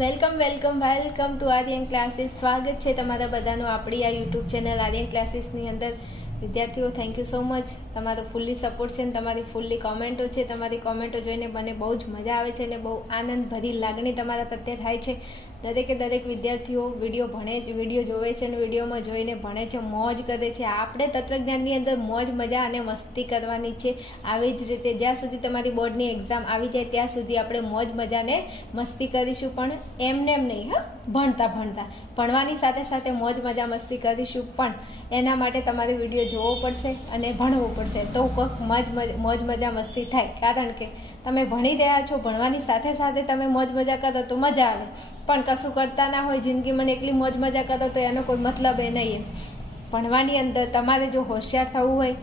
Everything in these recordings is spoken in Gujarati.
Welcome to Aryan classes. સ્વાગત છે તમારા બધાનું આપણી આ યુટ્યુબ ચેનલ આર્યન ક્લાસીસની અંદર. વિદ્યાર્થીઓ, થેન્ક યુ સો મચ. તમારો ફૂલ્લી સપોર્ટ છે અને તમારી ફૂલ્લી કોમેન્ટો છે. તમારી કોમેન્ટો જોઈને મને બહુ જ મજા આવે છે અને બહુ આનંદભરી લાગણી તમારા પ્રત્યે થાય છે. દરેક વિદ્યાર્થીઓ વિડીયો જોવે છે અને વિડીયોમાં જોઈને ભણે છે, મોજ કરે છે. આપણે તત્વજ્ઞાનની અંદર મોજ મજા અને મસ્તી કરવાની છે. આવી જ રીતે જ્યાં સુધી તમારી બોર્ડની એક્ઝામ આવી જાય ત્યાં સુધી આપણે મોજ મજાને મસ્તી કરીશું, પણ એમને એમ નહીં. ભણવાની સાથે સાથે મોજ મજા મસ્તી કરીશું, પણ એના માટે તમારે વિડીયો જોવો પડશે અને ભણવું પડશે, તો મોજ મજા મસ્તી થાય. કારણ કે તમે ભણી રહ્યા છો, ભણવાની સાથે સાથે તમે મોજ મજા કરો તો મજા આવે, પણ કશું કરતા ના હોય જિંદગીમાં એકલી મોજ મજા કરો તો એનો કોઈ મતલબ એ નહીં. ભણવાની અંદર તમારે જો હોશિયાર થવું હોય,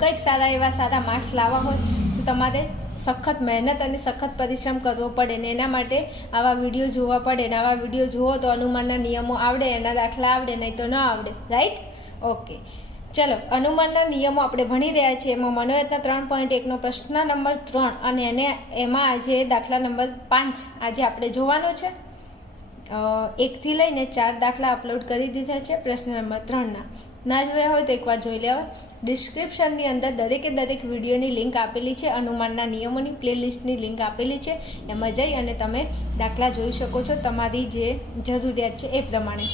કંઈક સારા માર્ક્સ લાવવા હોય તો તમારે સખત મહેનત અને સખત પરિશ્રમ કરવો પડે ને એના માટે આવા વિડીયો જોવા પડે ને આવા વિડીયો જુઓ તો અનુમાનના નિયમો આવડે, એના દાખલા આવડે, નહીં તો ન આવડે. રાઈટ? ઓકે, ચલો. અનુમાનના નિયમો આપણે ભણી રહ્યા છીએ. એમાં મનોયત્ન 3.1નો પ્રશ્ન નંબર 3 અને એમાં આજે દાખલા નંબર 5 આજે આપણે જોવાનો છે. 1 થી લઈને 4 દાખલા અપલોડ કરી દીધા છે પ્રશ્ન નંબર 3ના. ના જોયા હોય તો એકવાર જોઈ લેવા. ડિસ્ક્રિપ્શનની અંદર દરેક વિડીયોની લિંક આપેલી છે. અનુમાનના નિયમોની પ્લેલિસ્ટની લિંક આપેલી છે. એમાં જઈ અને તમે દાખલા જોઈ શકો છો તમારી જે જરૂરિયાત છે એ પ્રમાણે.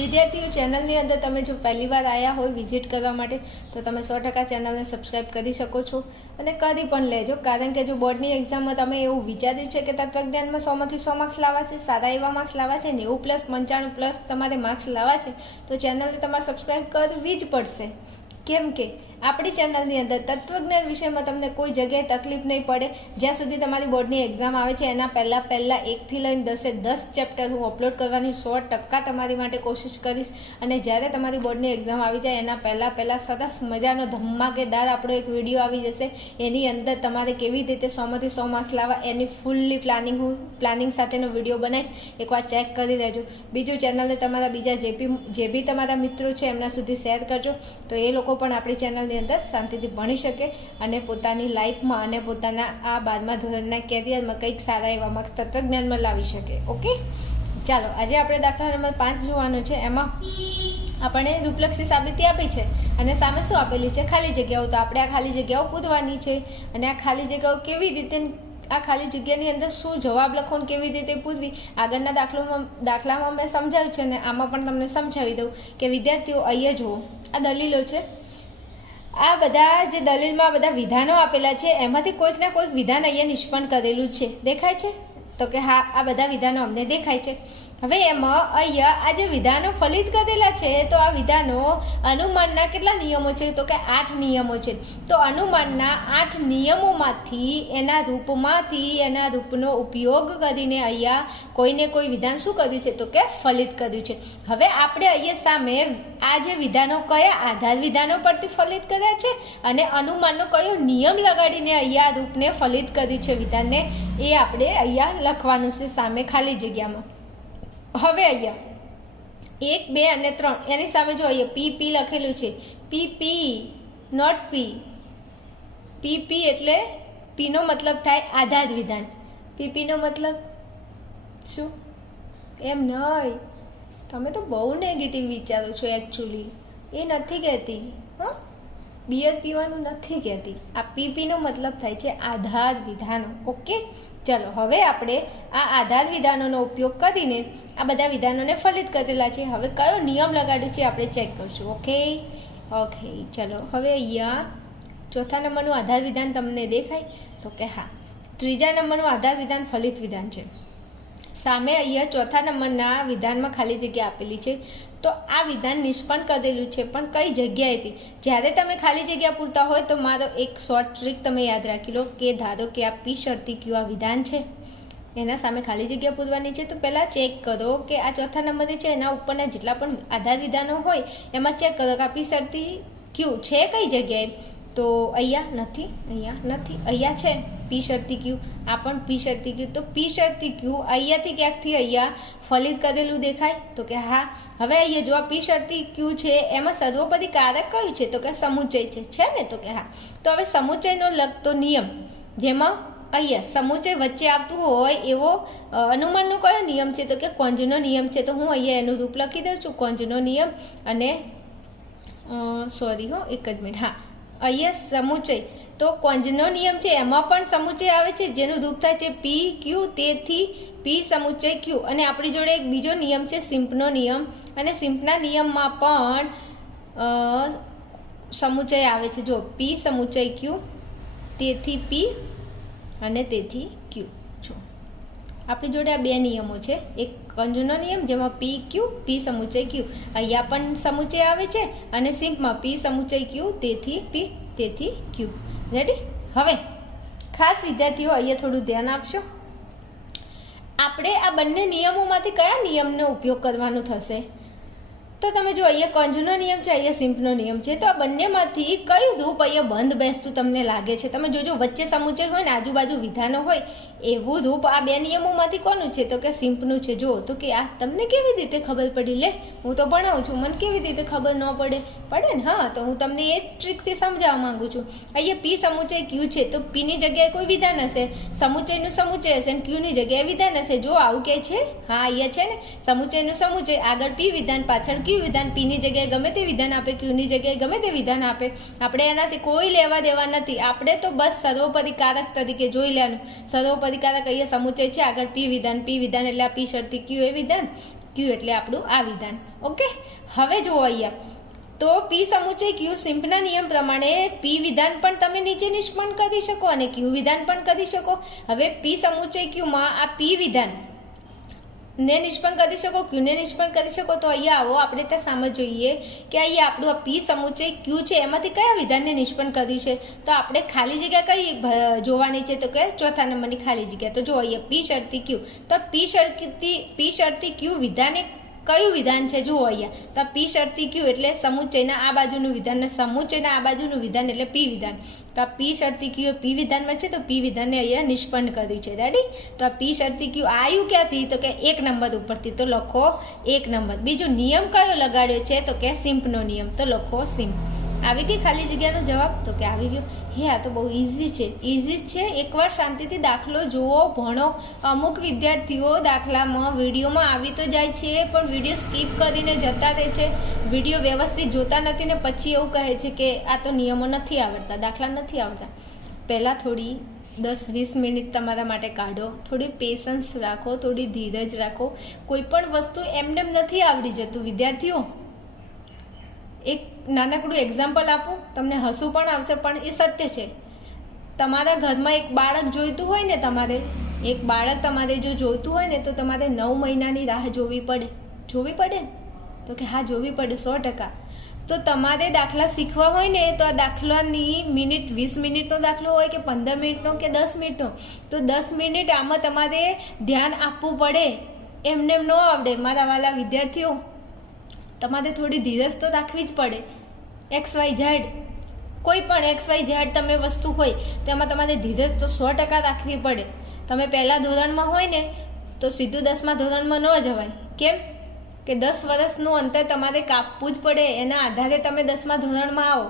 વિદ્યાર્થીઓ, ચેનલની અંદર તમે જો પહેલી વાર આવ્યા હોય વિઝિટ કરવા માટે તો તમે 100% ચેનલને સબસ્ક્રાઈબ કરી શકો છો અને કરી પણ લેજો. કારણ કે જો બોર્ડની એક્ઝામમાં તમે એવું વિચાર્યું છે કે તત્વજ્ઞાનમાં 100માંથી 100 માર્ક્સ લાવવા છે, સારા એવા માર્ક્સ લાવવા છે, 90+95+ તમારે માર્ક્સ લાવવા છે, તો ચેનલને તમારે સબસ્ક્રાઈબ કરવી જ પડશે. કેમ કે આપણી ચેનલની અંદર તત્વજ્ઞાન વિષયમાં તમને કોઈ જગ્યાએ તકલીફ નહીં પડે. જ્યાં સુધી તમારી બોર્ડની એક્ઝામ આવે છે એના પહેલાં 1 થી લઈને 10 ચેપ્ટર હું અપલોડ કરવાની 100% તમારી માટે કોશિશ કરીશ. અને જ્યારે તમારી બોર્ડની એક્ઝામ આવી જાય એના પહેલાં સરસ મજાનો ધમાકેદાર આપણો એક વિડીયો આવી જશે. એની અંદર તમારે કેવી રીતે 100માંથી 100 માર્ક્સ લાવવા એની ફૂલ્લી પ્લાનિંગ સાથેનો વિડીયો બનાવીશ. એકવાર ચેક કરી લેજો. બીજું, ચેનલને તમારા બીજા જે બી તમારા મિત્રો છે એમના સુધી શેર કરજો, તો એ લોકો પણ આપણી ચેનલની અંદર શાંતિથી ભણી શકે અને પોતાની લાઈફમાં અને પોતાના આ 12મા ધોરણના કેરિયરમાં કંઈક સારા એવા માર્ક્સ તત્વજ્ઞાનમાં લાવી શકે. ઓકે, ચાલો. આજે આપણે દાખલા નંબર 5 જોવાનો છે. એમાં આપણને રૂપલક્ષી સાબિતી આપી છે અને સામે શું આપેલી છે? ખાલી જગ્યાઓ. તો આપણે આ ખાલી જગ્યાઓ પૂરવાની છે અને આ ખાલી જગ્યાઓ કેવી રીતે, આ ખાલી જગ્યાની અંદર શું જવાબ લખો ને કેવી રીતે પૂછવી, આગળના દાખલામાં મેં સમજાવ્યું છે અને આમાં પણ તમને સમજાવી દઉં કે વિદ્યાર્થીઓ અહીંયા જુઓ, આ દલીલો છે. આ બધા જે દલીલમાં બધા વિધાનો આપેલા છે એમાંથી કોઈક ના કોઈક વિધાન અહીંયા નિષ્પન્ન કરેલું છે. દેખાય છે? તો કે હા, આ બધા વિધાનો અમને દેખાય છે. હવે એમાં અહીંયા આ જે વિધાનો ફલિત કરેલા છે, તો આ વિધાનો અનુમાનના કેટલા નિયમો છે? તો કે 8 નિયમો છે. તો અનુમાનના 8 નિયમોમાંથી એના રૂપનો ઉપયોગ કરીને અહીંયા કોઈને કોઈ વિધાન શું કર્યું છે? તો કે ફલિત કર્યું છે. હવે આપણે અહીંયા સામે આ જે વિધાનો કયા આધાર વિધાનો પરથી ફલિત કર્યા છે અને અનુમાનનો કયો નિયમ લગાડીને અહીંયા રૂપને ફલિત કર્યું છે વિધાનને, એ આપણે અહીંયા લખવાનું છે સામે ખાલી જગ્યામાં. હવે અહીંયા 1, 2 અને 3 એની સામે જો અહીંયા પી લખેલું છે. પી નોટ પી એટલે પીનો મતલબ થાય આધાર વિધાન. પીનો મતલબ શું? એમ નહીં, તમે તો બહુ નેગેટિવ વિચારો છો. એકચ્યુઅલી એ નથી કહેતી, બિયર પીવાનું નથી કહેતી. આ પીનો મતલબ થાય છે આધાર વિધાનો. ઓકે, ચલો. હવે આપણે આ આધાર વિધાનોનો ઉપયોગ કરીને આ બધા વિધાનોને ફલિત કરેલા છે. હવે કયો નિયમ લગાડ્યું છે આપણે ચેક કરશું. ઓકે, ચલો. હવે અહીંયા 4થા નંબરનું આધાર વિધાન તમને દેખાય? તો કે હા. 3જા નંબરનું આધાર વિધાન ફલિત વિધાન છે. સામે અહીંયા 4થા નંબરના વિધાનમાં ખાલી જગ્યા આપેલી છે. તો આ વિધાન નિષ્પન્ન કરેલું છે, પણ કઈ જગ્યાએથી? જ્યારે તમે ખાલી જગ્યા પૂરતા હોય તો મારો એક શોર્ટ ટ્રીક તમે યાદ રાખી લો કે ધારો કે આ પી શરતી ક્યુ આ વિધાન છે, એના સામે ખાલી જગ્યા પૂરવાની છે. તો પહેલાં ચેક કરો કે આ 4થા નંબરે છે એના ઉપરના જેટલા પણ આધાર વિધાનો હોય એમાં ચેક કરો કે આ પી શરતી ક્યુ છે કઈ જગ્યાએ. તો અહીંયા નથી, અહીંયા છે પી શરતી ક્યુ, આ પણ પી શરતી ક્યુ. તો પી શરતી ક્યુ અહીંયાથી ક્યાંકથી અહીંયા ફલિત કરેલું દેખાય? તો કે હા. હવે અહીંયા જો આ પી શરતી ક્યુ છે એમાં સર્વોપરી કારક કયું છે? તો કે સમુચ્ચય છે ને? તો કે હા. તો હવે સમુચ્ચયનો લગતો નિયમ જેમાં અહીંયા સમુચય વચ્ચે આવતું હોય એવો અનુમાનનો કયો નિયમ છે? તો કે કોંજનો નિયમ છે. તો હું અહીંયા એનું રૂપ લખી દઉં છું, કોંજનો નિયમ. અને એક જ મિનિટ, હા, અહીંયા સમુચય તો કોંજનો નિયમ છે, એમાં પણ સમુચય આવે છે જેનું રૂપ થાય છે પી ક્યુ, તેથી પી સમુચય ક્યુ. અને આપણી જોડે એક બીજો નિયમ છે સિમ્પનો નિયમ, અને સિમ્પના નિયમમાં પણ સમુચય આવે છે. જો પી સમુચય ક્યુ, તેથી પી અને તેથી ક્યુ. જો આપણી જોડે આ બે નિયમો છે, એક કોંજનો નિયમ જેમાં પી ક્યુ, પી સમુચય ક્યુ. અહીંયા પણ સમુચય આવે છે, અને સિમ્પમાં પી સમુચય ક્યુ, તેથી પી, તેથી ક્યુ. રેડી? હવે ખાસ વિદ્યાર્થીઓ અહીંયા થોડું ધ્યાન આપશો. આપણે આ બંને નિયમોમાંથી કયા નિયમનો ઉપયોગ કરવાનો થશે? તો તમે જો અહીંયા કોંજનો નિયમ છે, અહીંયા સિમ્પનો નિયમ છે. તો આ બંનેમાંથી કયું રૂપ અહીંયા બંધ બેસતું તમને લાગે છે? તમે જોજો વચ્ચે સમુચય હોય ને આજુબાજુ વિધાનો હોય એવું રૂપ આ બે નિયમોમાંથી કોનું છે? તો કે સિમ્પનું છે. જો તો કે આ તમને કેવી રીતે ખબર પડી? લે, હું તો ભણાવું છું, મને કેવી રીતે ખબર ન પડે? પડે ને? હા, તો હું તમને એ ટ્રીકથી સમજાવવા માંગુ છું. અહીંયા પી સમુચય ક્યુ છે, તો પીની જગ્યાએ કોઈ વિધાન હશે, સમુચયનું સમુચય હશે, અને ક્યુની જગ્યાએ વિધાન હશે. જો આવું કે છે, હા અહીંયા છે ને, સમુચયનું સમુચય, આગળ પી વિધાન, પાછળ ક્યુ વિધાન. પીની જગ્યાએ ગમે તે વિધાન આપે, ક્યુની જગ્યાએ ગમે તે વિધાન આપે. આપણે એનાથી કોઈ લેવા દેવા નથી. આપણે તો બસ સર્વોપરિકારક તરીકે જોઈ લેવાનું. સર્વોપરિકારક અહીંયા સમુચય છે, આગળ પી વિધાન એટલે આ પી શરતી ક્યુ એ વિધાન, ક્યુ એટલે આપણું આ વિધાન. ઓકે, હવે જુઓ અહીંયા તો પી સમુચય ક્યુ સિમ્પના નિયમ પ્રમાણે પી વિધાન પણ તમે નીચે નિષ્પન્ન કરી શકો અને ક્યુ વિધાન પણ કરી શકો. હવે પી સમુચય ક્યુમાં આ પી વિધાન ને નિષ્પન્ન કરી શકો, ક્યુને નિષ્પન્ન કરી શકો. તો અહીંયા આવો, આપણે ત્યાં સામે જોઈએ કે અહીંયા આપણું આ પી સમુચય ક્યુ છે, એમાંથી કયા વિધાનને નિષ્પન્ન કર્યું છે? તો આપણે ખાલી જગ્યા કઈ જોવાની છે? તો કે ચોથા નંબરની ખાલી જગ્યા. તો જો અહીંયા પી શરતી ક્યુ, તો પી શરતી ક્યુ વિધાન એક કયું વિધાન છે? જુઓ અહીંયા તો પી શરતી ક્યુ એટલે સમુચયના આ બાજુનું વિધાન, ને સમુચયના આ બાજુનું વિધાન એટલે પી વિધાન. તો આ પી શરતી ક્યુ પી વિધાનમાં છે, તો પી વિધાનને અહીંયા નિષ્પન્ન કર્યું છે. રેડી? તો આ પી શરતી ક્યુ આવ્યું ક્યાંથી? તો કે 1 નંબર ઉપરથી. તો લખો 1 નંબર. બીજો નિયમ કયો લગાડ્યો છે? તો કે સિમ્પનો નિયમ. તો લખો સિમ્પ. આવી ગઈ ખાલી જગ્યાનો જવાબ? તો કે આવી ગયો. હે, આ તો બહુ ઇઝી છે, ઇઝી જ છે. એકવાર શાંતિથી દાખલો જુઓ, ભણો. અમુક વિદ્યાર્થીઓ દાખલામાં વિડીયોમાં આવી તો જાય છે, પણ વિડીયો સ્કીપ કરીને જતા રહે છે, વિડીયો વ્યવસ્થિત જોતા નથી, ને પછી એવું કહે છે કે આ તો નિયમો નથી આવડતા, દાખલા નથી આવડતા. પહેલાં થોડી 10-20 મિનિટ તમારા માટે કાઢો, થોડી પેશન્સ રાખો, થોડી ધીરજ રાખો. કોઈ પણ વસ્તુ એમને નથી આવડી જતું વિદ્યાર્થીઓ. એક નાનકડું એક્ઝામ્પલ આપું, તમને હસવું પણ આવશે, પણ એ સત્ય છે. તમારા ઘરમાં એક બાળક જોઈતું હોય ને, તમારે જો જોઈતું હોય ને, તો તમારે 9 મહિનાની રાહ જોવી પડે. તો કે હા, જોવી પડે 100%. તો તમારે દાખલા શીખવા હોય ને, તો આ દાખલાની મિનિટ 20 મિનિટનો દાખલો હોય કે 15 મિનિટનો કે 10 મિનિટનો, તો 10 મિનિટ આમાં તમારે ધ્યાન આપવું પડે. એમને ન આવડે મારા વાલા વિદ્યાર્થીઓ. તમારે થોડી ધીરજ તો રાખવી જ પડે. XYZ કોઈ પણ XYZ તમે વસ્તુ હોય તેમાં તમારે ધીરજ તો 100% રાખવી પડે. તમે પહેલા ધોરણમાં હોય ને તો સીધું 10મા ધોરણમાં ન જવાય. કેમ કે 10 વર્ષનું અંતર તમારે કાપવું જ પડે. એના આધારે તમે 10મા ધોરણમાં આવો.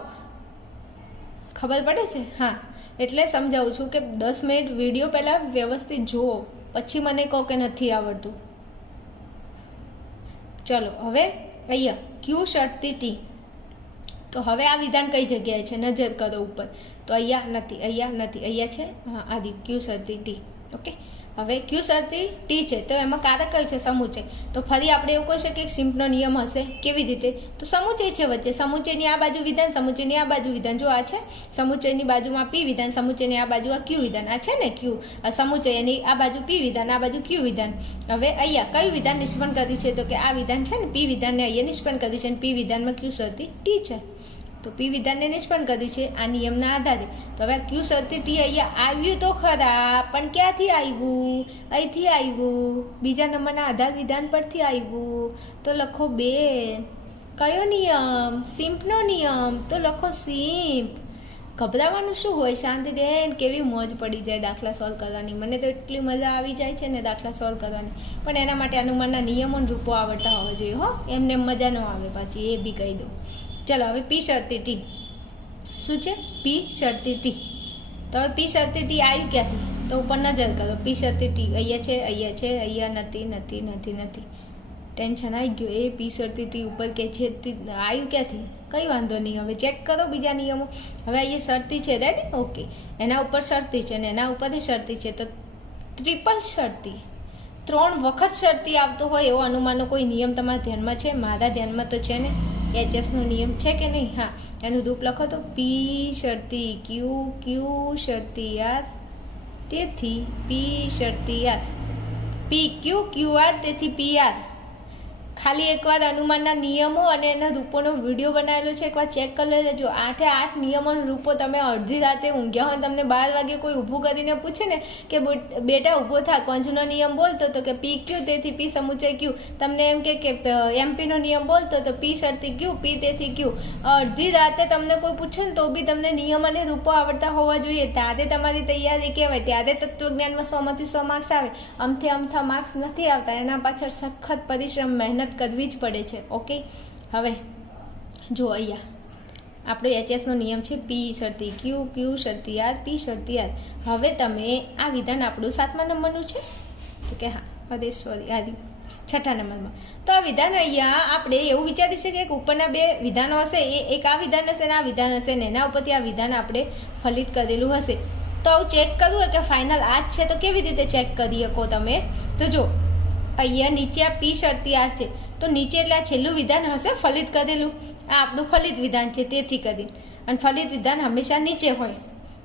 ખબર પડે છે? હા, એટલે સમજાવું છું કે 10 મિનિટ વિડીયો પહેલાં વ્યવસ્થિત જુઓ, પછી મને કહો કે નથી આવડતું. ચલો હવે અહીંયા ક્યુ શરતી ટી. તો હવે આ વિધાન કઈ જગ્યાએ છે? નજર કરો ઉપર. તો અહીંયા નથી, અહીંયા છે. હા, આદિ ક્યુ શરતી ટી. ઓકે, હવે ક્યુ શરતી ટી છે, તો એમાં કારક કયું છે? સમુચય. તો ફરી આપણે એવું કહી શકીએ કે સિમ્પનો નિયમ હશે. કેવી રીતે? તો સમુચય છે વચ્ચે, સમુચયની આ બાજુ વિધાન, સમુચયની આ બાજુ વિધાન. જો આ છે સમુચયની બાજુમાં પી વિધાન, સમુચયની આ બાજુ આ ક્યુ વિધાન. આ છે ને ક્યુ, આ સમુચયની આ બાજુ પી વિધાન, આ બાજુ ક્યુ વિધાન. હવે અહીંયા કયું વિધાન નિષ્પન્ન કર્યું છે? તો કે આ વિધાન છે ને, પી વિધાનને અહીંયા નિષ્પન્ન કર્યું છે, અને પી વિધાનમાં ક્યુ શરતી ટી છે. તો પી વિધાનને નિષ્પન્ન કર્યું છે આ નિયમના આધારે. તો હવે ક્યુ શરતી ટી અહીંયા આવ્યું તો ખરા, પણ ક્યાંથી આવ્યું? અહીંથી આવ્યું, બીજા નંબરના આધાર વિધાન પરથી આવ્યું. તો લખો 2. કયો નિયમ? સિમ્પનો નિયમ. તો લખો સિમ્પ. ગભરાવાનું શું હોય? શાંતિ દે, કેવી મોજ પડી જાય દાખલા સોલ્વ કરવાની. મને તો એટલી મજા આવી જાય છે ને દાખલા સોલ્વ કરવાની. પણ એના માટે અનુમાનના નિયમો રૂપો આવડતા હોવા જોઈએ. હો, એમને મજા ન આવે પાછી, એ બી કહી દઉં. ચલો હવે પી શરતી ટી. શું છે? પી શરતી ટી. તો હવે પી શરતી ટી આવ્યું ક્યાંથી? તો ઉપર નજર કરો, પી શરતી ટી અહીંયા છે, અહીંયા છે, અહીંયા નથી નથી નથી નથી. ટેન્શન આવી ગયું. એ પી શરતી ટી ઉપર કે છે આવ્યું ક્યાંથી? કંઈ વાંધો નહીં. હવે ચેક કરો બીજા નિયમો. હવે અહીંયા શરતી છે, રેડી? ઓકે, એના ઉપર શરતી છે અને એના ઉપરથી શરતી છે, તો ટ્રિપલ શરતી, 3 વખત શરતી આવતો હોય એવો અનુમાનનો કોઈ નિયમ તમારા ધ્યાનમાં છે? મારા ધ્યાનમાં તો છે ને, એચએસનો નિયમ છે કે નહીં? હા, એનું રૂપ લખો તો પી શરતી ક્યુ, ક્યુ શરતી આર, તેથી પી શરતી આર, પી ક્યુ, ક્યુ આર, તેથી પી આર. ખાલી એકવાર અનુમાનના નિયમો અને એના રૂપોનો વિડીયો બનાવેલો છે, એકવાર ચેક કરી લેજો. 8 નિયમોના રૂપો તમે અડધી રાતે ઊંઘ્યા હોય, તમને 12 વાગે કોઈ ઊભું કરીને પૂછે ને કે બેટા ઊભો થા, કોંજનો નિયમ બોલતો તો કે પી ક્યુ, તેથી પી સમુચય ક્યુ. તમને એમ કે એમપીનો નિયમ બોલતો તો પી શરતી ક્યુ, પી તેથી ક્યુ. અડધી રાતે તમને કોઈ પૂછે ને તો બી તમને નિયમ અને રૂપો આવડતા હોવા જોઈએ. ત્યારે તમારી તૈયારી કહેવાય, ત્યારે તત્વજ્ઞાનમાં 100 માંથી 100 માર્ક્સ આવે. અમથા માર્ક્સ નથી આવતા, એના પાછળ સખત પરિશ્રમ, મહેનત કરવી જ પડે છે. ઓકે, હવે જો અહીંયા આપણો એચએસનો નિયમ છે પી શરતી ક્યુ, ક્યુ શરતી આર, પી શરતી આર. હવે તમે આ વિધાન આપણું 7મા નંબરનું છે તો કે હા, અરે સોરી, હાજી 6ઠા નંબરમાં. તો આ વિધાન અહીંયા આપણે એવું વિચારી શકીએ કે ઉપરના 2 વિધાનો હશે, એક આ વિધાન હશે ને આ વિધાન હશે ને એના ઉપરથી આ વિધાન આપણે ફલિત કરેલું હશે. તો આવું ચેક કરવું હોય કે ફાઇનલ આ જ છે તો કેવી રીતે ચેક કરી શકો તમે? તો જો અહીંયા નીચે આ પી શરતી આર છે, તો નીચે એટલે આ છેલ્લું વિધાન હશે ફલિત કરેલું. આ આપણું ફલિત વિધાન છે, તેથી કરી. અને ફલિત વિધાન હંમેશા નીચે હોય.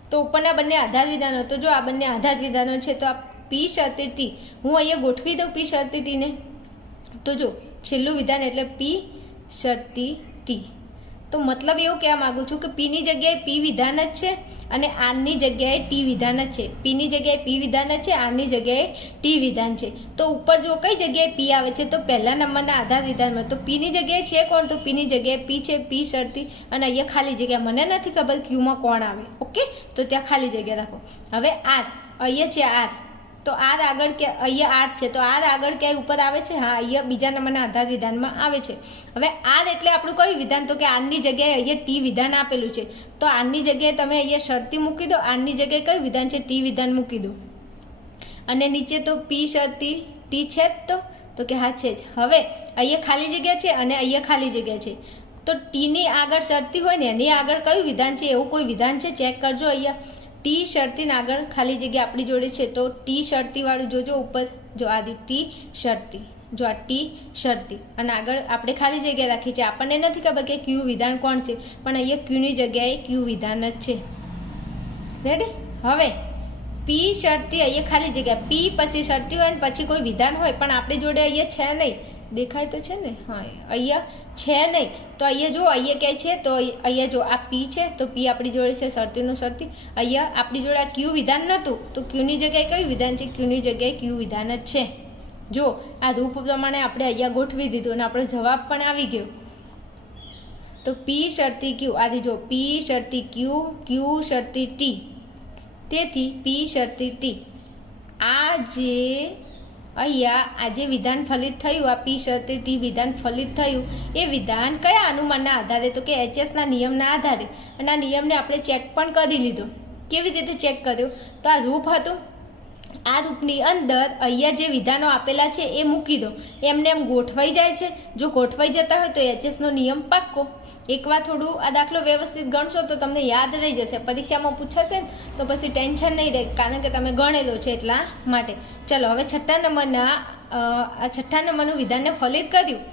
તો ઉપરના બંને આધાર વિધાનો, તો જો આ બંને આધાર વિધાનો છે, તો આ પી શરતી ટી હું અહીંયા ગોઠવી દઉં પી શરતી ટીને. તો જો છેલ્લું વિધાન એટલે પી શરતી ટી. તો મતલબ એવું કહેવા માગું છું કે પીની જગ્યાએ પી વિધાન જ છે અને આરની જગ્યાએ ટી વિધાન જ છે. પીની જગ્યાએ પી વિધાન જ છે, આરની જગ્યાએ ટી વિધાન છે. તો ઉપર જો કઈ જગ્યાએ પી આવે છે તો પહેલા નંબરના આધાર વિધાનમાં. તો પીની જગ્યાએ છે કોણ? તો પીની જગ્યાએ પી છે, પી શરતી, અને અહીંયા ખાલી જગ્યા. મને નથી ખબર ક્યુમાં કોણ આવે. ઓકે, તો ત્યાં ખાલી જગ્યા રાખો. હવે આર, અહીંયા છે આર, તો આર આગળ કે અહીંયા 8 છે, તો આર આગળ ક્યાંય ઉપર આવે છે? હા, અહીંયા બીજા નંબરના આધાર વિધાનમાં આવે છે. હવે આર એટલે આપણું કયું વિધાન? તો કે આરની જગ્યાએ અહીંયા ટી વિધાન આપેલું છે, તો આરની જગ્યાએ તમે અહીંયા શરતી મૂકી દો, આરની જગ્યાએ કયું વિધાન છે? ટી વિધાન મૂકી દો. અને નીચે તો પી શરતી ટી છે જ, તો કે હા છે જ. હવે અહીંયા ખાલી જગ્યા છે અને અહીંયા ખાલી જગ્યા છે, તો ટીની આગળ શરતી હોય ને એની આગળ કયું વિધાન છે? એવું કોઈ વિધાન છે? ચેક કરજો. અહીંયા ટી શરતી આગળ ખાલી જગ્યા આપણી જોડે છે, તો ટી શરતી વાળું જોજો ઉપર, જો આદિ ટી શરતી, જો આ ટી શરતી, અને આગળ આપણે ખાલી જગ્યા રાખી છે. આપણને નથી ખબર કે ક્યુ વિધાન કોણ છે, પણ અહીંયા ક્યુની જગ્યાએ ક્યુ વિધાન જ છે. રેડી? હવે પી શરતી, અહીંયા ખાલી જગ્યા, પી પછી શરતી હોય ને પછી કોઈ વિધાન હોય, પણ આપણી જોડે અહીંયા છે નહીં. દેખાય તો છે ને? હા, અહીંયા છે નહીં. તો અહીંયા જો અહીંયા ક્યાંય છે, તો અહીંયા જો આ પી છે, તો પી આપણી જોડે છે શરતીનું શરતી. અહીંયા આપણી જોડે આ ક્યુ વિધાન નહોતું, તો ક્યુની જગ્યાએ કયું વિધાન છે? ક્યુની જગ્યાએ ક્યુ વિધાન જ છે. જો આ રૂપ પ્રમાણે આપણે અહીંયા ગોઠવી દીધું અને આપણો જવાબ પણ આવી ગયો. તો પી શરતી ક્યુ, આજે જો પી શરતી ક્યુ, ક્યુ શરતી ટી, તેથી પી શરતી ટી. આ જે અહીંયા આજે વિધાન ફલિત થયું, આ પી શરતી ટી વિધાન ફલિત થયું, એ વિધાન કયા અનુમાનના આધારે? તો કે એચએસના નિયમના આધારે. અને આ નિયમને આપણે ચેક પણ કરી લીધો. કેવી રીતે ચેક કર્યો? તો આ રૂપ હતું, આ રૂપની અંદર અહીંયા જે વિધાનો આપેલા છે એ મૂકી દો. એમને એમ ગોઠવાઈ જાય છે. જો ગોઠવાઈ જતા હોય તો એચએસનો નિયમ પાક્કો. એકવાર થોડું આ દાખલો વ્યવસ્થિત ગણશો તો તમને યાદ રહી જશે. પરીક્ષામાં પૂછાશે ને તો પછી ટેન્શન નહીં રહે, કારણ કે તમે ગણેલો છે એટલા માટે. ચલો, હવે 6ઠ્ઠા નંબરના આ 6ઠ્ઠા નંબરનું વિધાનને ફલિત કર્યું,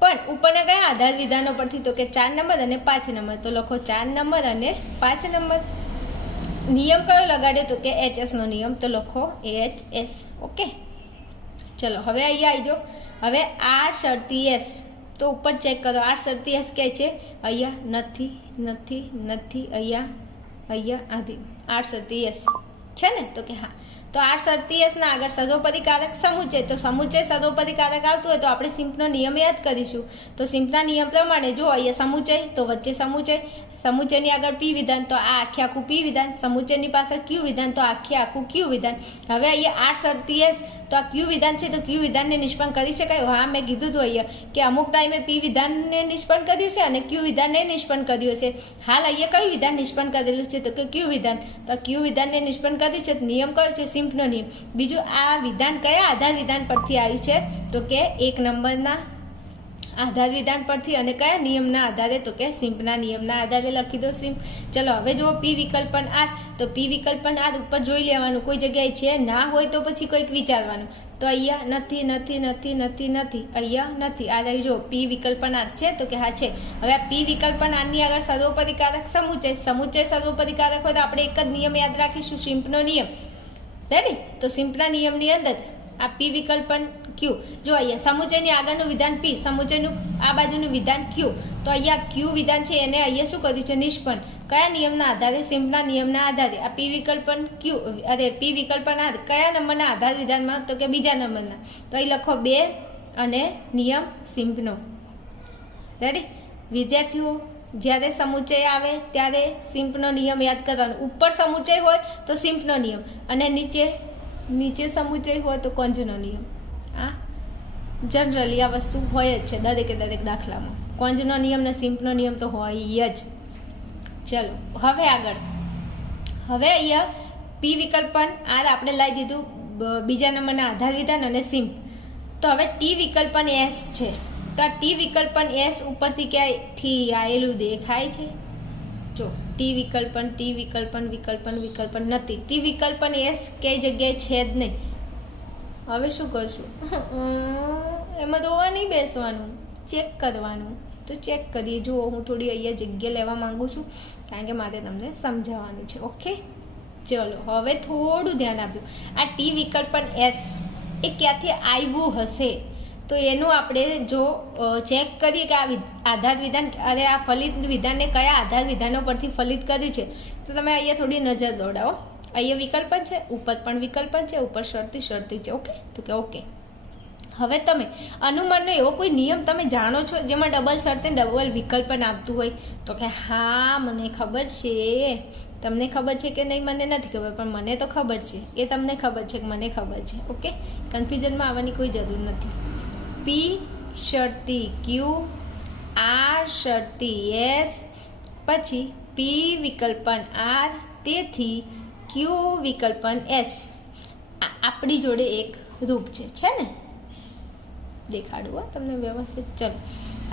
પણ ઉપરના કયા આધાર વિધાનો પરથી? તો કે 4 નંબર અને 5 નંબર. તો લખો 4 નંબર અને 5 નંબર. નિયમ કયો લગાડ્યો? તો કે એચએસનો નિયમ, તો લખો એચ. ઓકે, ચલો હવે અહીંયા આવી જાઓ. હવે આર શરતી એસ, તો ઉપર ચેક કરો. આર શરતી એસ કે છે? અહીંયા નથી નથી નથી, અહીંયા આધી આર શરતી એસ છે ને? તો કે હા. તો આર શરતી એસ ના આગળ સર્વોપરીકારક સમુચય, તો સમુચય સર્વોપરીકારક આવતું હોય તો આપણે સિમ્પનો નિયમ યાદ કરીશું. તો સિમ્પના નિયમ પ્રમાણે જો અહીંયા સમુચય, તો વચ્ચે સમુચય, સમુચયની આગળ પી વિધાન તો આ આખે આખું પી વિધાન, સમુચયની પાછળ ક્યુ વિધાન તો આખે આખું ક્યુ વિધાન. હવે અહીંયા આર શરતી એસ તો આ ક્યુ વિધાન છે તો ક્યુ વિધાનને નિષ્પન્ન કરી શકાય. હા, મેં કીધું હતું અહીંયા કે અમુક ટાઈમે પી વિધાનને નિષ્પન્ન કર્યું છે અને ક્યુ વિધાનને નિષ્પન્ન કર્યું છે. હાલ અહીંયા કયું વિધાન નિષ્પન્ન કરેલું છે તો કે ક્યુ વિધાન. તો ક્યુ વિધાનને નિષ્પન્ન કર્યું છે. નિયમ કયો છે? સિમ્પનો નિયમ. બીજું આ વિધાન કયા આધાર વિધાન પરથી આવ્યું છે તો કે 1 નંબરના આધાર વિધાન પરથી. અને કયા નિયમના આધારે તો કે સિમ્પના નિયમના આધારે લખી દો સિમ્પ. ચલો હવે જુઓ પી વિકલ્પન આર. તો પી વિકલ્પન આર ઉપર જોઈ લેવાનું, કોઈ જગ્યાએ છે ના હોય તો પછી કંઈક વિચારવાનું. તો અહીંયા નથી નથી નથી નથી નથી અહીંયા નથી. આ રહી જો પી વિકલ્પન આર છે તો કે હા છે. હવે આ પી વિકલ્પન આરની આગળ સર્વોપરીકારક સમુચય. સમુચય સર્વોપરીકારક હોય તો આપણે એક જ નિયમ યાદ રાખીશું, સિમ્પનો નિયમ. રેડી? તો સિમ્પના નિયમની અંદર આ પી વિકલ્પન ક્યુ. જો અહીંયા સમુચયની આગળનું વિધાન પી, સમુચયનું આ બાજુનું વિધાન ક્યુ. તો અહીંયા ક્યુ વિધાન છે એને અહીંયા શું કર્યું છે? નિષ્પન્ન. કયા નિયમના આધારે? સિમ્પના નિયમના આધારે. આ પી વિકલ્પન ક્યુ પી વિકલ્પન આર કયા નંબરના આધાર વિધાનમાં તો કે બીજા નંબરના. તો અહીં લખો 2 અને નિયમ સિમ્પનો. રેડી? વિદ્યાર્થીઓ જ્યારે સમુચય આવે ત્યારે સિમ્પનો નિયમ યાદ કરવાનો. ઉપર સમુચય હોય તો સિમ્પનો નિયમ અને નીચે સમુચય હોય તો કોંજનો નિયમ. આ જનરલી આ વસ્તુ હોય જ છે દરેકે દરેક દાખલામાં. કોંજનો નિયમ ને સિમ્પનો નિયમ તો હોય જ. ચલો હવે આગળ. હવે અહીંયા પી વિકલ્પન આર આપણે લાવી દીધું બીજા નંબરના આધાર વિધાન અને સિમ્પ. તો હવે ટી વિકલ્પન એસ છે. તો આ ટી વિકલ્પન એસ ઉપરથી ક્યાંયથી આવેલું દેખાય છે? જો ટી વિકલ્પન વિકલ્પન નથી. ટી વિકલ્પન એસ કઈ જગ્યાએ છે જ નહીં. હવે શું કરશું? એમાં જોવા નહીં બેસવાનું, ચેક કરવાનું. તો ચેક કરીએ. જુઓ હું થોડી અહીંયા જગ્યા લેવા માંગુ છું કારણ કે મારે તમને સમજાવવાનું છે. ઓકે, ચલો હવે થોડું ધ્યાન આપ્યું. આ ટી વિકલ્પન એસ એ ક્યાંથી આવ્યું હશે તો એનું આપણે જો ચેક કરીએ કે આ આધાર વિધાન આ ફલિત વિધાનને કયા આધાર વિધાનો પરથી ફલિત કર્યું છે તો તમે અહીંયા થોડી નજર દોડાવો. અહીંયા વિકલ્પન છે, ઉપર પણ વિકલ્પન છે, ઉપર શરતી છે. ઓકે, તો કે ઓકે. હવે તમે અનુમાનનો એવો કોઈ નિયમ તમે જાણો છો જેમાં ડબલ શરતે ડબલ વિકલ્પન આપતું હોય તો કે હા મને ખબર છે. તમને ખબર છે કે નહીં મને નથી ખબર, પણ મને તો ખબર છે. એ તમને ખબર છે કે મને ખબર છે. ઓકે, કન્ફ્યુઝનમાં આવવાની કોઈ જરૂર નથી. પી શરતી ક્યુ, આર શરતી એસ, પછી પી વિકલ્પન આર, તેથી ક્યુ વિકલ્પન એસ. આપણી જોડે એક રૂપ છે ને? દેખાડું તમને વ્યવસ્થિત. ચલો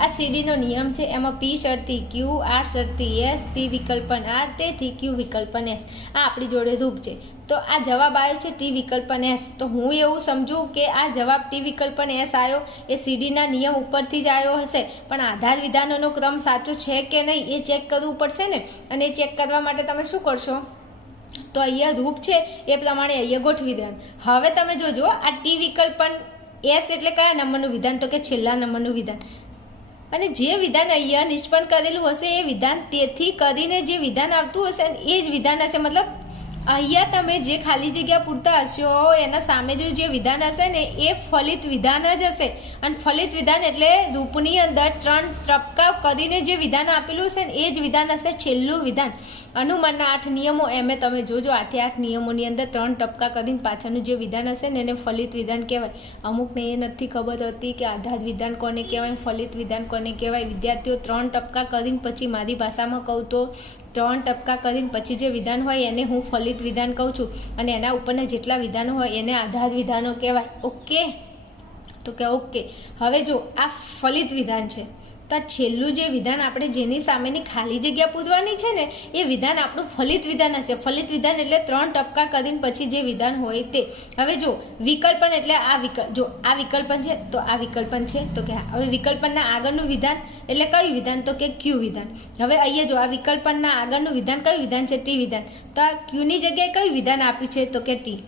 આ સીડીનો નિયમ છે. એમાં પી શરતી ક્યુ, આર શરતી એસ, પી વિકલ્પન આર, તેથી ક્યુ વિકલ્પન એસ. આ આપણી જોડે રૂપ છે. તો આ જવાબ આવ્યો છે ટી વિકલ્પન એસ. તો હું એવું સમજું કે આ જવાબ ટી વિકલ્પન એસ આવ્યો એ સીડીના નિયમ ઉપરથી જ આવ્યો હશે, પણ આધાર વિધાનોનો ક્રમ સાચો છે કે નહીં એ ચેક કરવું પડશે ને. અને એ ચેક કરવા માટે તમે શું કરશો? તો અહીંયા રૂપ છે એ પ્રમાણે અહીંયા ગોઠવી દેવાનું. હવે તમે જોજો આ ટી વિકલ્પન એસ એટલે કયા નંબરનું વિધાન તો કે છેલ્લા નંબરનું વિધાન. અને જે વિધાન અહીંયા નિષ્પન્ન કરેલું હશે એ વિધાન તેથી કરીને જે વિધાન આવતું હશે એ જ વિધાન હશે. મતલબ અહીંયા તમે જે ખાલી જગ્યા પૂરતા હશો એના સામે જે વિધાન હશે ને એ ફલિત વિધાન જ હશે. અને ફલિત વિધાન એટલે રૂપની અંદર 3 ટપકા કરીને જે વિધાન આપેલું હશે ને એ જ વિધાન હશે છેલ્લું વિધાન. અનુમાનના 8 નિયમો એમે તમે જોજો 8 નિયમોની અંદર 3 ટપકા કરીને પાછળનું જે વિધાન હશે ને એને ફલિત વિધાન કહેવાય. અમુકને એ નથી ખબર હતી કે આધાર વિધાન કોને કહેવાય, ફલિત વિધાન કોને કહેવાય. વિદ્યાર્થીઓ 3 ટપકા કરીને પછી મારી ભાષામાં કહું તો 3 ટપકા કરીને પછી જે વિધાન હોય એને હું ફલિત વિધાન કહું છું અને એના ઉપરના જેટલા વિધાનો હોય એને આધાર વિધાનો કહેવાય. ઓકે, તો કે ઓકે. હવે જો આ ફલિત વિધાન છે તો આ છેલ્લું જે વિધાન આપણે જેની સામેની ખાલી જગ્યા પૂરવાની છે ને એ વિધાન આપણું ફલિત વિધાન હશે. ફલિત વિધાન એટલે 3 ટપકા કરીને પછી જે વિધાન હોય તે. હવે જો વિકલ્પન એટલે આ જો આ વિકલ્પન છે તો આ વિકલ્પન છે તો કે હવે વિકલ્પનના આગળનું વિધાન એટલે કયું વિધાન તો કે ક્યુ વિધાન. હવે અહીંયા જો આ વિકલ્પનના આગળનું વિધાન કયું વિધાન છે? ટી વિધાન. તો આ ક્યુની જગ્યાએ કયું વિધાન આપ્યું છે તો કે ટી.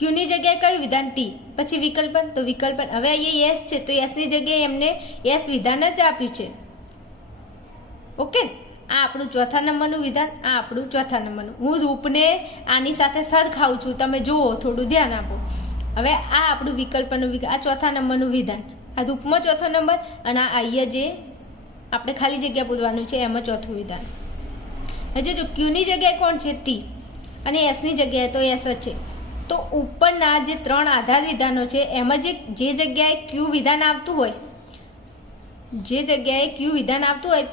ક્યુની જગ્યાએ કયું વિધાન? ટી. પછી વિકલ્પન તો વિકલ્પન. હવે અહીંયા એસ છે તો એસની જગ્યાએ એમને એસ વિધાન જ આપ્યું છે. ઓકે, આ આપણું ચોથા નંબરનું વિધાન, આ આપણું ચોથા નંબરનું. હું રૂપને આની સાથે સરખાવું છું, તમે જુઓ, થોડું ધ્યાન આપો. હવે આ આપણું વિકલ્પનું આ ચોથા નંબરનું વિધાન, આ રૂપમાં ચોથો નંબર અને આ અહીંયા જે આપણે ખાલી જગ્યા પૂરવાનું છે, એમાં ચોથું વિધાન. હજી જો ક્યુની જગ્યાએ કોણ છે? ટી, અને એસની જગ્યાએ તો એસ જ છે. તો ઉપરના જે 3 આધાર વિધાનો છે એમાં જે જગ્યાએ ક્યુ વિધાન આવતું હોય,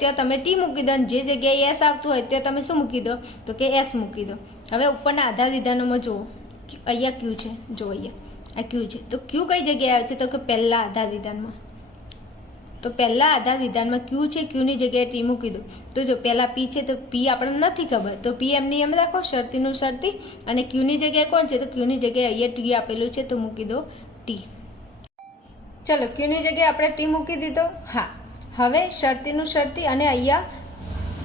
ત્યાં તમે ટી મૂકી દો, અને જે જગ્યાએ એસ આવતું હોય ત્યાં તમે શું મૂકી દો? તો કે એસ મૂકી દો. હવે ઉપરના આધાર વિધાનોમાં જુઓ, અહીંયા ક્યુ છે, જો અહીંયા આ ક્યુ છે. તો ક્યુ કઈ જગ્યાએ આવે છે? તો કે પહેલા આધાર વિધાનમાં. તો પહેલા આધાર વિધાનમાં ક્યુ છે, ક્યુની જગ્યાએ ટી મૂકી દો. તો જો પહેલા પી છે, તો પી આપણને નથી ખબર, તો પી એમની એમ રાખો, શરતીનું શરતી. અને ક્યુની જગ્યાએ કોણ છે? તો ક્યુની જગ્યાએ અહીંયા ટી આપેલું છે, તો મૂકી દો ટી. ચલો, ક્યુની જગ્યાએ આપણે ટી મૂકી દીધો. હા, હવે શરતીનું શરતી, અને અહીંયા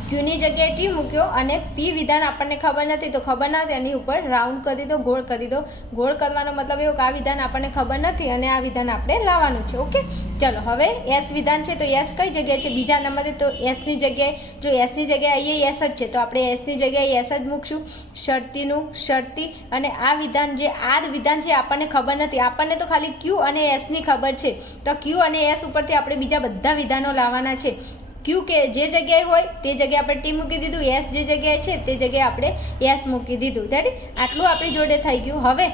ક્યુની જગ્યાએ ટી મૂક્યો, અને પી વિધાન આપણને ખબર નથી, તો ખબર ના હોય એની ઉપર રાઉન્ડ કરી દો, ગોળ કરી દો. ગોળ કરવાનો મતલબ એવો કે આ વિધાન આપણને ખબર નથી અને આ વિધાન આપણે લાવવાનું છે. ઓકે, ચલો હવે એસ વિધાન છે, તો એસ કઈ જગ્યાએ છે? બીજા નંબરે. તો એસની જગ્યાએ, જો એસની જગ્યાએ અહીંયા એસ જ છે, તો આપણે એસની જગ્યાએ એસ જ મૂકશું. શરતીનું શરતી, અને આ વિધાન જે આ વિધાન છે આપણને ખબર નથી, આપણને તો ખાલી ક્યુ અને એસની ખબર છે. તો ક્યુ અને એસ ઉપરથી આપણે બીજા બધા વિધાનો લાવવાના છે. ક્યુ કે જે જગ્યાએ હોય તે જગ્યાએ આપણે ટી મૂકી દીધું, એસ જે જગ્યાએ છે તે જગ્યાએ આપણે એસ મૂકી દીધું. રેડી? આટલું આપણી જોડે થઈ ગયું. હવે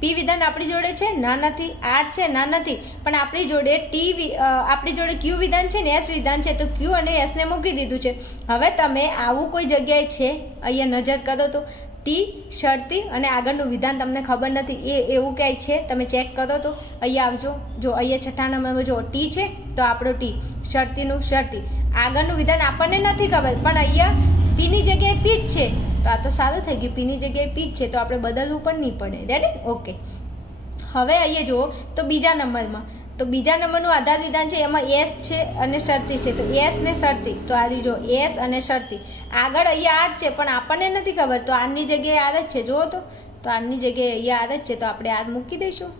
પી વિધાન આપણી જોડે છે? ના નથી. આર છે? ના નથી. પણ આપણી જોડે આપણી જોડે ક્યુ વિધાન છે ને એસ વિધાન છે, તો ક્યુ અને એસને મૂકી દીધું છે. હવે તમે આવું કોઈ જગ્યાએ છે, અહીંયા નજર કરો તો ટી, શરતી અને આગળનું વિધાન તમને ખબર નથી, એવું ક્યાંય છે? તમે ચેક કરો તો અહીંયા આવજો. જો અહીંયા છઠ્ઠા નંબરમાં જો ટી છે, તો આપણો ટી. શરતીનું શરતી, આગળનું વિધાન આપણને નથી ખબર, પણ અહીંયા પીની જગ્યાએ પી જ છે, તો આ તો સારું થઈ ગયું. પીની જગ્યાએ પી જ છે, તો આપણે બદલવું પણ નહીં પડે. રેડી? ઓકે. હવે અહીંયા જુઓ તો બીજા નંબરમાં, તો બીજા નંબરનું આધાર વિધાન છે, એમાં એસ છે અને શરતી છે. તો એસ ને શરતી, તો આ જો એસ અને શરતી. આગળ અહીંયા આર છે, પણ આપણને નથી ખબર, તો આરની જગ્યાએ આર જ છે. જુઓ તો આરની જગ્યાએ અહીંયા આર જ છે, તો આપણે આર મૂકી દઈશું.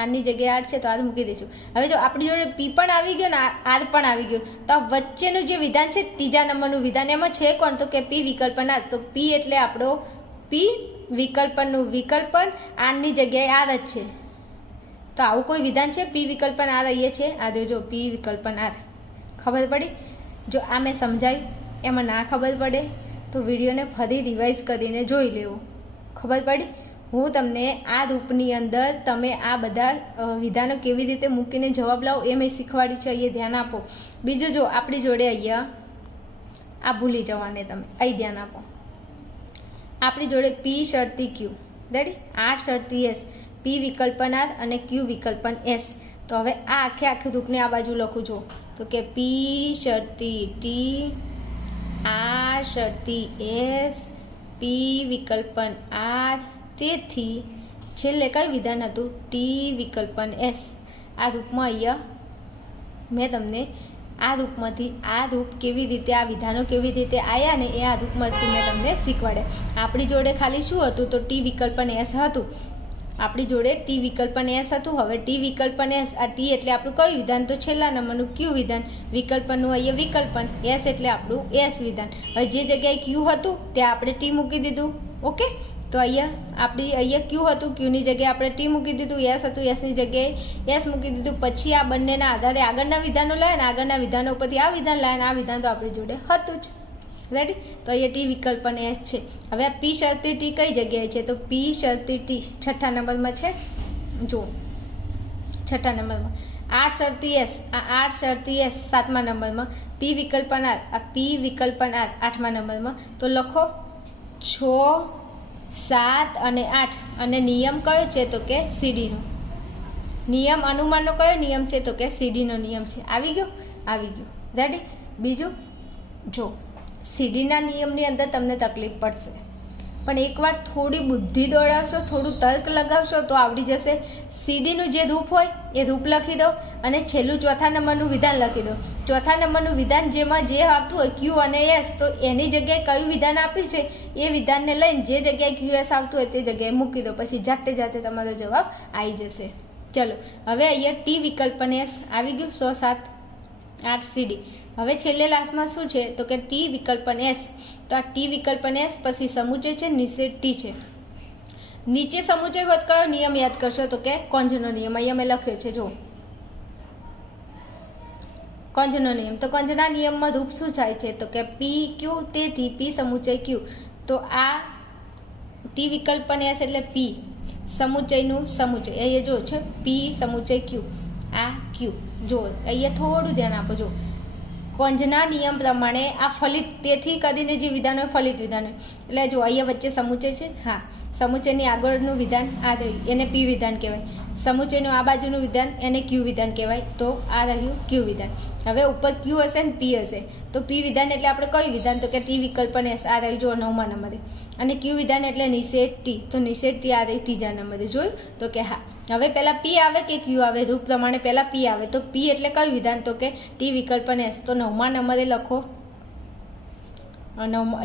આરની જગ્યાએ આર છે, તો આર મૂકી દઈશું. હવે જો આપણી જોડે પી પણ આવી ગયો ને આર પણ આવી ગયો, તો આ વચ્ચેનું જે વિધાન છે, ત્રીજા નંબરનું વિધાન, એમાં છે કોણ? તો કે પી વિકલ્પન આર. તો પી એટલે આપણો પી, વિકલ્પનનું વિકલ્પન, આરની જગ્યાએ આર જ છે. તો આવું કોઈ વિધાન છે? પી વિકલ્પન આર અહીંયા છે. આ જો પી વિકલ્પન આર. ખબર પડી? જો આ મેં સમજાવ્યું, એમાં ના ખબર પડે તો વિડીયોને ફરી રિવાઇઝ કરીને જોઈ લેવો. ખબર પડી? હું તમને આ રૂપની અંદર તમે આ બધા વિધાનો કેવી રીતે મૂકીને જવાબ લાવો એ મેં શીખવાડી છે. અહીંયા ધ્યાન આપો. બીજું જો આપણી જોડે અહીંયા આ ભૂલી જવાને તમે અહીં ધ્યાન આપો. આપણી જોડે પી શરતી ક્યુ, રેડી? આર શરતી એસ, પી વિકલ્પન આર અને ક્યુ વિકલ્પન એસ. તો હવે આ આખી રૂપને આ બાજુ લખું છું, તો કે પી શરતી ટી, આર શરતી એસ, પી વિકલ્પન આર. તેથી છેલ્લે કયું વિધાન હતું? ટી વિકલ્પન એસ. આ રૂપમાં અહીંયા મેં તમને આ રૂપમાંથી આ રૂપ કેવી રીતે, આ વિધાનો કેવી રીતે આવ્યા ને એ આ રૂપમાંથી મેં તમને શીખવાડ્યા. આપણી જોડે ખાલી શું હતું? તો ટી વિકલ્પન એસ હતું. આપણી જોડે ટી વિકલ્પન એસ હતું. હવે ટી વિકલ્પન એસ, આ ટી એટલે આપણું કયું વિધાન? તો છેલ્લા નંબરનું ક્યુ વિધાન. વિકલ્પનનું અહીંયા વિકલ્પન, એસ એટલે આપણું એસ વિધાન. હવે જે જગ્યાએ ક્યુ હતું ત્યાં આપણે ટી મૂકી દીધું. ઓકે, તો અહીંયા ક્યુ હતું, ક્યુની જગ્યાએ આપણે ટી મૂકી દીધું. એસ હતું, એસની જગ્યાએ એસ મૂકી દીધું. પછી આ બંનેના આધારે આગળના વિધાનો લાવ્યા ને આગળના વિધાનો ઉપરથી આ વિધાન લાવ્યા ને આ વિધાન તો આપણી જોડે હતું જ. રેડી? તો અહીંયા ટી વિકલ્પન એસ છે. હવે આ પી શરતી ટી કઈ જગ્યાએ છે? તો પી શરતી ટી છઠ્ઠા નંબરમાં છે. જુઓ છઠ્ઠા નંબરમાં. આર શરતી એસ, આ આર શરતી એસ સાતમા નંબરમાં. પી વિકલ્પન આર, આ પી વિકલ્પન આર આઠમા નંબરમાં. તો લખો 6, 7 અને 8. અને નિયમ કયો છે? તો કે સીડીનો નિયમ. અનુમાનનો કયો નિયમ છે? તો કે સીડીનો નિયમ છે. આવી ગયો? આવી ગયો. રેડી? બીજું જો સીડીના નિયમની અંદર તમને તકલીફ પડશે, પણ એકવાર થોડી બુદ્ધિ દોડાવશો, થોડું તર્ક લગાવશો તો આવડી જશે. સીડીનું જે રૂપ હોય એ રૂપ લખી દો અને છેલ્લું ચોથા નંબરનું વિધાન લખી દો. ચોથા નંબરનું વિધાન જેમાં જે આવતું હોય ક્યુ અને એસ, તો એની જગ્યાએ કયું વિધાન આપ્યું છે એ વિધાનને લઈને જે જગ્યાએ ક્યુ એસ આવતું હોય તે જગ્યાએ મૂકી દો. પછી જાતે તમારો જવાબ આવી જશે. ચલો, હવે અહીંયા ટી વિકલ્પન એસ આવી ગયું. 6, 7, 8 સીડી. હવે છેલ્લે લાસ્ટમાં શું છે? તો કે ટી વિકલ્પન એસ. તો આ ટી વિકલ્પન એસ પછી સમુચય છે, નીચે ટી છે. નીચે સમુચય હોત કયો નિયમ યાદ કરશો? તો કે કોંજનો નિયમ. અહીંયા મેં લખ્યો છે જો કંજનો નિયમ. તો કંજના નિયમમાં રૂપ શું થાય છે? તો કે પી ક્યુ, તેથી પી સમુચય ક્યુ. તો આ ટી વિકલ્પ પણ એસ એટલે પી સમુચયનું સમુચય. અહીંયા જો છે પી સમુચય ક્યુ, આ ક્યુ. જો અહીંયા થોડું ધ્યાન આપો. જો કંજના નિયમ પ્રમાણે આ ફલિત, તેથી કરીને જે વિધાન હોય ફલિત વિધાન હોય. એટલે જો અહીંયા વચ્ચે સમુચય છે, હા, સમુચયની આગળનું વિધાન આ રહ્યું, એને પી વિધાન કહેવાય. સમુચયનું આ બાજુનું વિધાન એને ક્યુ વિધાન કહેવાય. તો આ રહ્યું ક્યુ વિધાન. હવે ઉપર ક્યુ હશે ને પી હશે, તો પી વિધાન એટલે આપણે કયું વિધાન? તો કે ટી વિકલ્પ ને આ રહ્યું જો 9મા નંબરે. અને ક્યુ વિધાન એટલે નિષેધ ટી, તો નિષેધ ટી આ રહી 3જા નંબરે. જોયું? તો કે હા. હવે પહેલા પી આવે કે ક્યુ આવે? રૂપ પ્રમાણે પહેલા પી આવે. તો પી એટલે કયું વિધાન? તો કે ટી વિકલ્પ ને એસ. તો 9મા નંબરે લખો.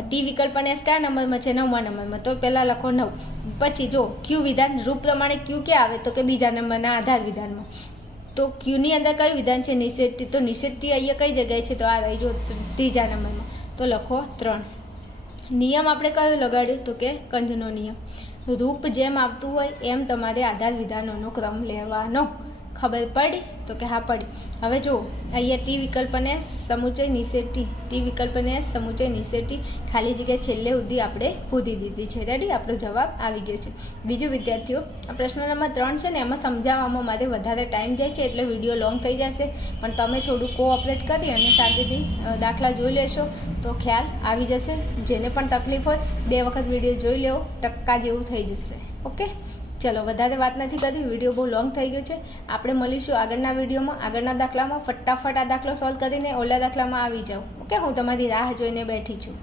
ટી વિકલ્પ ને એસ કયા નંબરમાં છે? 9મા નંબરમાં. તો પહેલા લખો 9. પછી જો ક્યુ વિધાન રૂપ પ્રમાણે ક્યુ ક્યાં આવે? તો કે બીજા નંબરના આધાર વિધાનમાં. તો ક્યુની અંદર કયું વિધાન છે? નિષેધ ટી. તો નિષેધ ટી અહીંયા કઈ જગ્યાએ છે? તો આ રહી જો 3જા નંબરમાં. તો લખો 3. નિયમ આપણે કયો લગાડ્યો? તો કે કંજનો નિયમ. રૂપ જેમ આવતું હોય એમ તમારે આધાર વિધાનોનો ક્રમ લેવાનો. ખબર પડી? તો કે હા પડી. હવે જો અહીંયા ટી વિકલ્પને સમુચય નિષેધ ટી, ટી વિકલ્પને સમુચય નિષેધ ટી ખાલી જગ્યા છેલ્લે સુધી આપણે પૂરી દીધી છે. રેડી? આપણો જવાબ આવી ગયો છે. બીજું વિદ્યાર્થીઓ, આ પ્રશ્ન નંબર 3 છે ને, એમાં સમજાવવામાં મારે વધારે ટાઈમ જાય છે, એટલે વિડીયો લોંગ થઈ જશે. પણ તમે થોડું કોઓપરેટ કરી અને શાંતિથી દાખલા જોઈ લેશો તો ખ્યાલ આવી જશે. જેને પણ તકલીફ હોય 2 વખત વિડીયો જોઈ લેવો, ટક્કા જેવું થઈ જશે. ઓકે, ચલો વધારે વાત નથી કરતી, વિડીયો બહુ લોંગ થઈ ગયો છે. આપણે મળીશું આગળના વિડીયોમાં, આગળના દાખલામાં. ફટાફટ આ દાખલો સોલ્વ કરીને ઓલા દાખલામાં આવી જાઓ. ઓકે, હું તમારી રાહ જોઈને બેઠી છું.